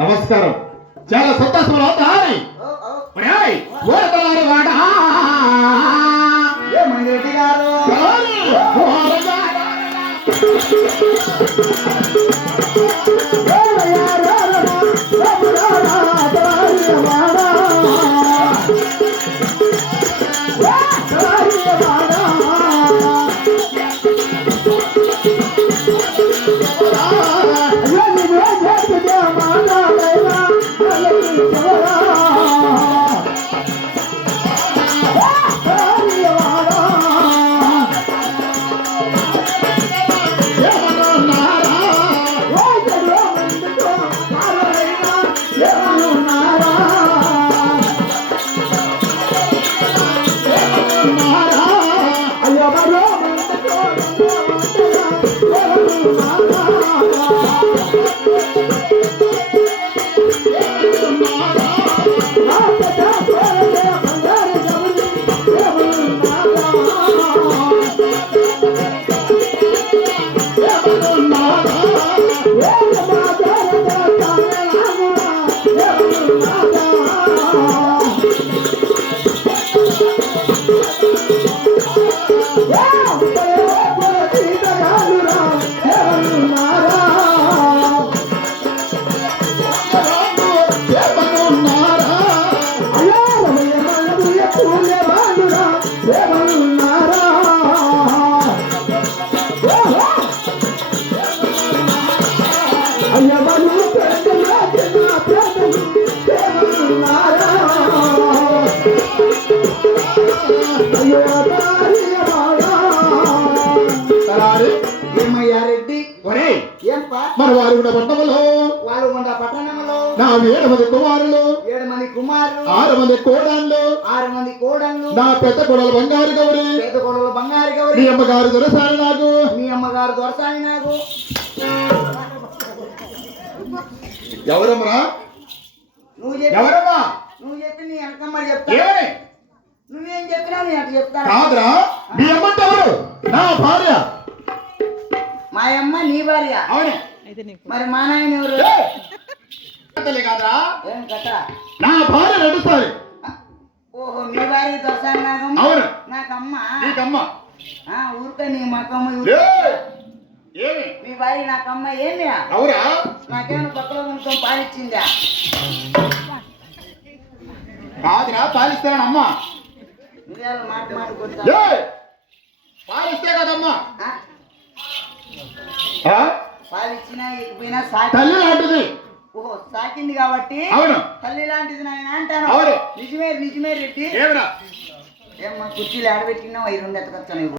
నమస్కారం. చాలా సంతోషం అవుతాయి. మరి పట్టణంలో నా 7 మంది కుమారులు 6 మంది కోడళ్ళు నా పెద్ద కొడలు బంగారు గౌరి మీ అమ్మగారు దొరసాని నాకు ఎవరమ్మా నువ్వు చెప్పి నీ వెనకమ్మ చెప్తా. నువ్వేం చెప్పినా నేను అట్లా చెప్తాను. కాదురా, మీ అమ్మంటే ఎవరు? నా భార్య. మా అమ్మ నీ భార్య? అవును. మరి మా నాయన ఎవరు? కాదురా, ఏం కట్టా? నా భార్య నడుస్తుంది. ఓహో, నీ భార్య దొరసాని నాగమ్మ? అవును. నాకమ్మ? నీకమ్మ. ఊరికే నీ మాకమ్మ. మీ భార్య నాకమ్మ. ఏమి అవురా? నాకేమైనా పక్కలో కొంచెం పాలిచ్చిందా? కాదురా, పాలిస్తాను అమ్మ. మాట మాట్లాడుకుంటా. పాలిస్తే కదమ్మా. పాలిచ్చినా ఇకపోయినా తల్లి లాంటిది. ఓహో, సాకింది కాబట్టి అవును, తల్లి లాంటిది నాయన అంటాను. అవును, నిజమే రెడ్డి. ఏమన్నా ఏమ్మా కుర్చీలు ఆడబెట్టినా 2 ఎత్తకొచ్చాను.